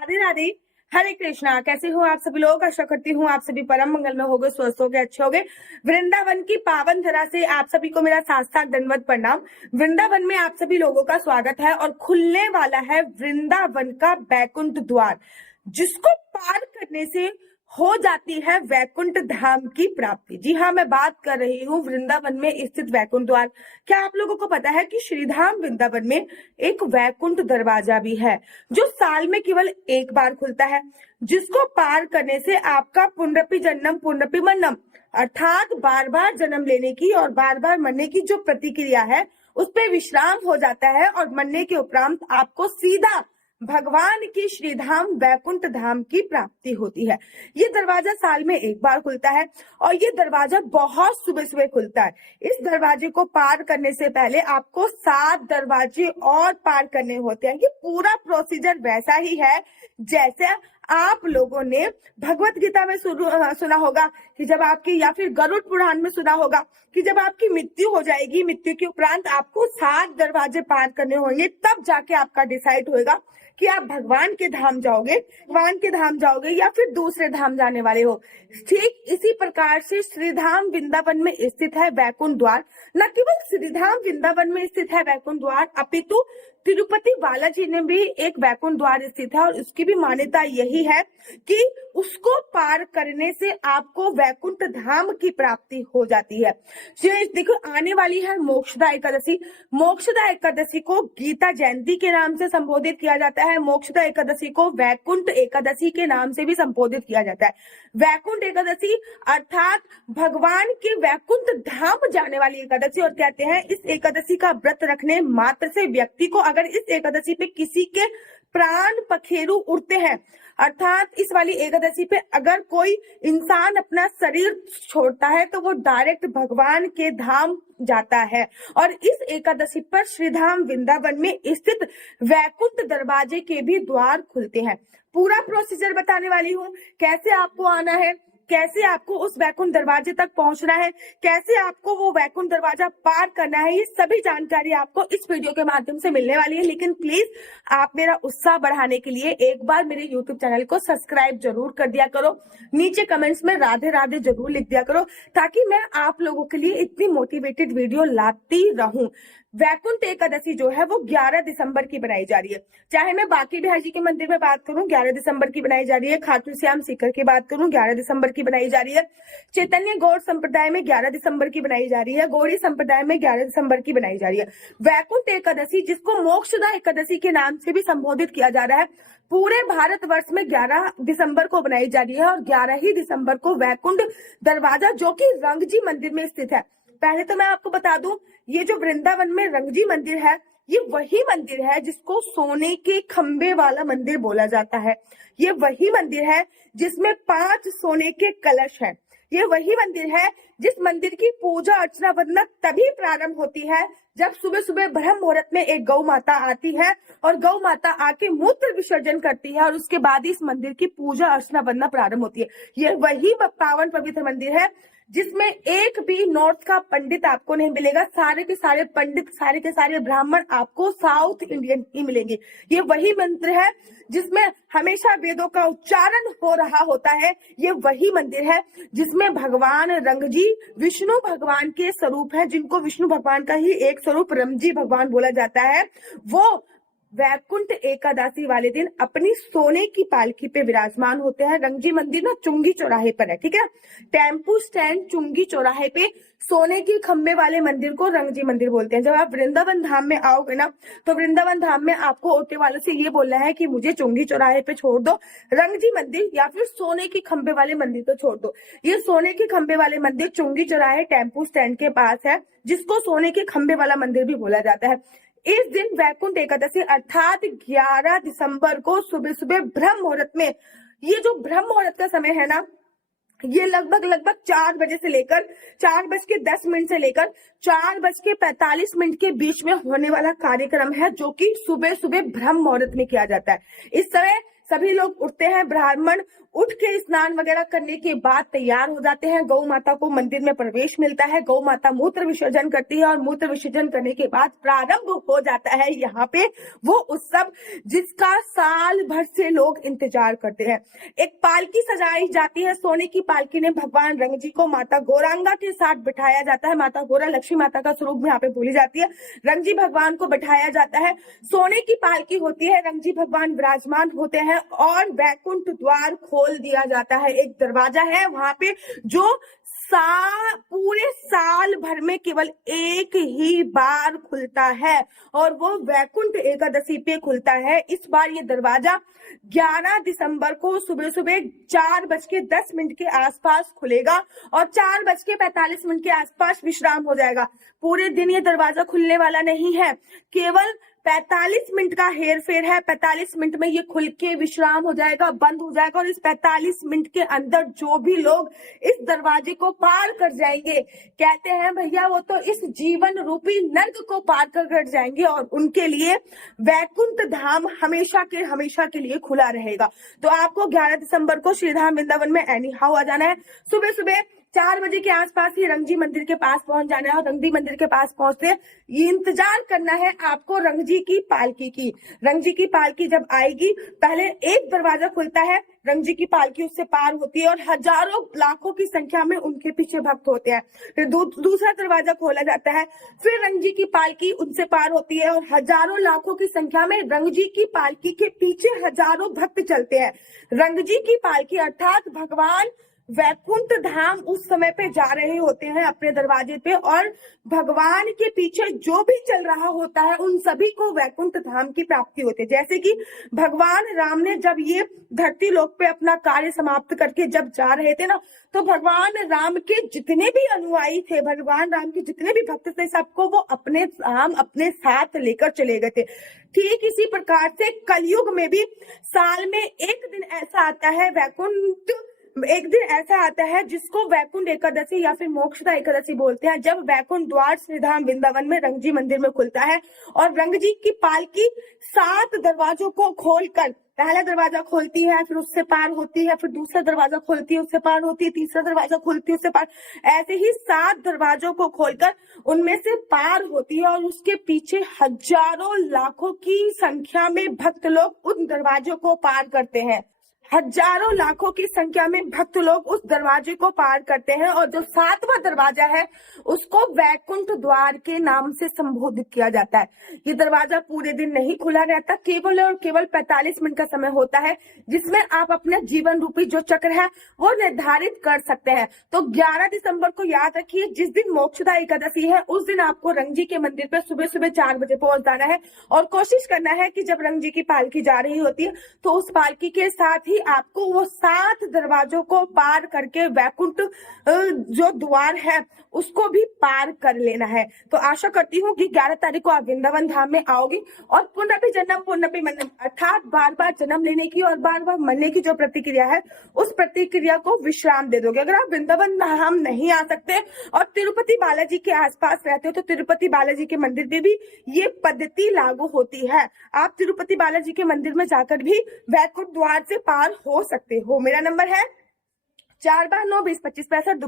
राधे राधे। हरे कृष्णा। कैसे हो आप सभी लोग? आशा करती हूँ आप सभी परम मंगल में होगे, स्वस्थ होगे, अच्छे होगे। वृंदावन की पावन धरा से आप सभी को मेरा साष्टांग दंडवत प्रणाम। वृंदावन में आप सभी लोगों का स्वागत है और खुलने वाला है वृंदावन का बैकुंठ द्वार, जिसको पार करने से हो जाती है वैकुंठ धाम की प्राप्ति। जी हाँ, मैं बात कर रही हूँ वृंदावन में स्थित वैकुंठ द्वार। क्या आप लोगों को पता है कि श्रीधाम वृंदावन में एक वैकुंठ दरवाजा भी है, जो साल में केवल एक बार खुलता है, जिसको पार करने से आपका पुनरपि जन्म पुनरपि मरणम, अर्थात बार बार जन्म लेने की और बार बार मरने की जो प्रतिक्रिया है उस पर विश्राम हो जाता है और मरने के उपरांत आपको सीधा भगवान की श्रीधाम वैकुंठ धाम की प्राप्ति होती है। ये दरवाजा साल में एक बार खुलता है और ये दरवाजा बहुत सुबह सुबह खुलता है। इस दरवाजे को पार करने से पहले आपको 7 दरवाजे और पार करने होते हैं। ये पूरा प्रोसीजर वैसा ही है जैसे आप लोगों ने भगवत गीता में सुना होगा कि जब आपकी, या फिर गरुड़ पुराण में सुना होगा कि जब आपकी मृत्यु हो जाएगी, मृत्यु के उपरांत आपको 7 दरवाजे पार करने होंगे, तब जाके आपका डिसाइड होगा कि आप भगवान के धाम जाओगे या फिर दूसरे धाम जाने वाले हो। ठीक इसी प्रकार से श्रीधाम वृंदावन में स्थित है वैकुंठ द्वार। न केवल श्रीधाम वृंदावन में स्थित है वैकुंठ द्वार, अपितु तिरुपति बालाजी ने भी एक वैकुंठ द्वार स्थित है और उसकी भी मान्यता यही है कि उसको पार करने से आपको वैकुंठ धाम की प्राप्ति हो जाती है। देखो, आने वाली है मोक्षदा एकादशी। मोक्षदा एकादशी को गीता जयंती के नाम से संबोधित किया जाता है। मोक्षदा एकादशी को वैकुंठ एकादशी के नाम से भी संबोधित किया जाता है। वैकुंठ एकादशी अर्थात भगवान के वैकुंठ धाम जाने वाली एकादशी। और कहते हैं इस एकादशी का व्रत रखने मात्र से व्यक्ति को, अगर इस एकादशी पे किसी के प्राण पखेरु उड़ते हैं, अर्थात इस वाली एकादशी पे अगर कोई इंसान अपना शरीर छोड़ता है तो वो डायरेक्ट भगवान के धाम जाता है। और इस एकादशी पर श्रीधाम वृंदावन में स्थित वैकुंठ दरवाजे के भी द्वार खुलते हैं। पूरा प्रोसीजर बताने वाली हूँ, कैसे आपको आना है, कैसे आपको उस वैकुंठ दरवाजे तक पहुंचना है, कैसे आपको वो वैकुंठ दरवाजा पार करना है, ये सभी जानकारी आपको इस वीडियो के माध्यम से मिलने वाली है। लेकिन प्लीज आप मेरा उत्साह बढ़ाने के लिए एक बार मेरे यूट्यूब चैनल को सब्सक्राइब जरूर कर दिया करो। नीचे कमेंट्स में राधे राधे जरूर लिख दिया करो, ताकि मैं आप लोगों के लिए इतनी मोटिवेटेड वीडियो लाती रहूं। वैकुंठ एकादशी जो है वो 11 दिसंबर की बनाई जा रही है। चाहे मैं बाकी बिहार जी के मंदिर में बात करूं, 11 दिसंबर की बनाई जा रही है। खाटू श्याम सीकर की बात करूं, 11 दिसंबर की बनाई जा रही है। चैतन्य गौड़ संप्रदाय में 11 दिसंबर की बनाई जा रही है। गौड़ी संप्रदाय में 11 दिसंबर की बनाई जा रही है। वैकुंठ एकादशी, जिसको मोक्षदा एकादशी के नाम से भी संबोधित किया जा रहा है, पूरे भारतवर्ष में 11 दिसंबर को बनाई जा रही है। और 11 ही दिसंबर को वैकुंठ दरवाजा, जो कि रंगजी मंदिर में स्थित है। पहले तो मैं आपको बता दूं, ये जो वृंदावन में रंगजी मंदिर है, ये वही मंदिर है जिसको सोने के खंबे वाला मंदिर बोला जाता है। ये वही मंदिर है जिसमें 5 सोने के कलश हैं। ये वही मंदिर है जिस मंदिर की पूजा अर्चना वंदना तभी प्रारंभ होती है जब सुबह सुबह ब्रह्म मुहूर्त में एक गौ माता आती है और गौ माता आके मूत्र विसर्जन करती है, और उसके बाद इस मंदिर की पूजा अर्चना वंदना प्रारंभ होती है। ये वही पावन पवित्र मंदिर है जिसमें एक भी नॉर्थ का पंडित आपको नहीं मिलेगा। सारे के सारे पंडित, सारे के सारे ब्राह्मण आपको साउथ इंडियन ही मिलेंगे। ये वही मंदिर है जिसमें हमेशा वेदों का उच्चारण हो रहा होता है। ये वही मंदिर है जिसमें भगवान रंगजी विष्णु भगवान के स्वरूप है, जिनको विष्णु भगवान का ही एक स्वरूप रंगजी भगवान बोला जाता है। वो वैकुंठ एकादशी वाले दिन अपनी सोने की पालकी पे विराजमान होते हैं। रंगजी मंदिर ना चुंगी चौराहे पर है, ठीक है। टेम्पू स्टैंड चुंगी चौराहे पे सोने के खंबे वाले मंदिर को रंगजी मंदिर बोलते हैं। जब आप वृंदावन धाम में आओगे ना, तो वृंदावन धाम में आपको ऑटो वालों से ये बोलना है कि मुझे चुंगी चौराहे पे छोड़ दो, रंगजी मंदिर या फिर सोने के खंबे वाले मंदिर को छोड़ दो। ये सोने के खंबे वाले मंदिर चुंगी चौराहे टेम्पू स्टैंड के पास है, जिसको सोने के खंबे वाला मंदिर भी बोला जाता है। इस दिन वैकुंठ एकादशी अर्थात 11 दिसंबर को सुबह सुबह ब्रह्म मुहूर्त में, ये जो ब्रह्म मुहूर्त का समय है ना, ये लगभग 4 बजे से लेकर 4:10 से लेकर 4:45 के बीच में होने वाला कार्यक्रम है, जो कि सुबह सुबह ब्रह्म मुहूर्त में किया जाता है। इस समय सभी लोग उठते हैं, ब्राह्मण उठ के स्नान वगैरह करने के बाद तैयार हो जाते हैं। गौ माता को मंदिर में प्रवेश मिलता है, गौ माता मूत्र विसर्जन करती है और मूत्र विसर्जन करने के बाद प्रारंभ हो जाता है यहाँ पे वो उत्सव जिसका साल भर से लोग इंतजार करते हैं। एक पालकी सजाई जाती है, सोने की पालकी ने भगवान रंग जी को माता गौरांगा के साथ बिठाया जाता है। माता गौरा लक्ष्मी माता का स्वरूप यहाँ पे बोली जाती है। रंग जी भगवान को बिठाया जाता है, सोने की पालकी होती है, रंग जी भगवान विराजमान होते हैं और वैकुंठ द्वार खोल दिया जाता है। एक दरवाजा है वहां पे जो पूरे साल भर में केवल एक ही बार खुलता है और वो वैकुंठ एकादशी पे खुलता है। इस बार ये दरवाजा 11 दिसंबर को सुबह सुबह 4:10 के आसपास खुलेगा और 4:45 के आसपास विश्राम हो जाएगा। पूरे दिन ये दरवाजा खुलने वाला नहीं है, केवल 45 मिनट का हेर फेर है। 45 मिनट में ये खुल के विश्राम हो जाएगा, बंद हो जाएगा और इस 45 मिनट के अंदर जो भी लोग इस दरवाजे को पार कर जाएंगे, कहते हैं भैया वो तो इस जीवन रूपी नर्क को पार कर जाएंगे और उनके लिए वैकुंठ धाम हमेशा के लिए खुला रहेगा। तो आपको 11 दिसंबर को श्रीधाम वृंदावन में एनी हाउ आ जाना है। सुबह सुबह 4 बजे के आसपास ही रंगजी मंदिर के पास पहुंच जाना है और रंगजी मंदिर के पास पहुंचते ये इंतजार करना है आपको रंगजी की पालकी की। रंगजी की पालकी जब आएगी, पहले एक दरवाजा खुलता है, रंगजी की पालकी उससे पार होती है और हजारों लाखों की संख्या में उनके पीछे भक्त होते हैं। फिर दूसरा दरवाजा खोला जाता है, फिर रंगजी की पालकी उनसे पार होती है और हजारों लाखों की संख्या में रंगजी की पालकी के पीछे हजारों भक्त चलते हैं। रंगजी की पालकी अर्थात भगवान वैकुंठ धाम उस समय पे जा रहे होते हैं अपने दरवाजे पे और भगवान के पीछे जो भी चल रहा होता है उन सभी को वैकुंठ धाम की प्राप्ति होती है। जैसे कि भगवान राम ने जब ये धरती लोक पे अपना कार्य समाप्त करके जब जा रहे थे ना, तो भगवान राम के जितने भी अनुयायी थे, भगवान राम के जितने भी भक्त थे, सबको वो अपने साथ लेकर चले गए थे। ठीक इसी प्रकार से कलयुग में भी साल में एक दिन ऐसा आता है, एक दिन ऐसा आता है जिसको वैकुंठ एकादशी या फिर मोक्षदा एकादशी बोलते हैं, जब वैकुंठ द्वार श्रीधाम वृंदावन में रंगजी मंदिर में खुलता है और रंगजी की पालकी 7 दरवाजों को खोलकर, पहला दरवाजा खोलती है, फिर उससे पार होती है, फिर दूसरा दरवाजा खोलती है, उससे पार होती है, तीसरा दरवाजा खोलती है, उससे पार, ऐसे ही 7 दरवाजों को खोलकर उनमें से पार होती है और उसके पीछे हजारों लाखों की संख्या में भक्त लोग उन दरवाजों को पार करते हैं। हजारों लाखों की संख्या में भक्त लोग उस दरवाजे को पार करते हैं और जो 7वां दरवाजा है उसको वैकुंठ द्वार के नाम से संबोधित किया जाता है। ये दरवाजा पूरे दिन नहीं खुला रहता, केवल और केवल 45 मिनट का समय होता है जिसमें आप अपने जीवन रूपी जो चक्र है वो निर्धारित कर सकते हैं। तो 11 दिसंबर को याद रखिए, जिस दिन मोक्षदा एकादशी है उस दिन आपको रंगजी के मंदिर पे सुबह सुबह 4 बजे पहुंच जाना है और कोशिश करना है कि जब रंगजी की पालकी जा रही होती है तो उस पालकी के साथ ही आपको वो 7 दरवाजों को पार करके वैकुंठ जो द्वार है उसको भी पार कर लेना है। तो आशा करती हूँ कि 11 तारीख को आप वृंदावन धाम में आओगी और पुनरपि जन्म पुनरपि मरणम अर्थात बार बार जन्म लेने की और बार बार मरने की जो प्रतिक्रिया है उस प्रतिक्रिया को विश्राम दे दोगे। अगर आप वृंदावन धाम नहीं आ सकते और तिरुपति बालाजी के आसपास रहते हो तो तिरुपति बालाजी के मंदिर में भी ये पद्धति लागू होती है। आप तिरुपति बालाजी के मंदिर में जाकर भी वैकुंठ द्वार से पार हो सकते हो। मेरा नंबर है 492 20 25 65।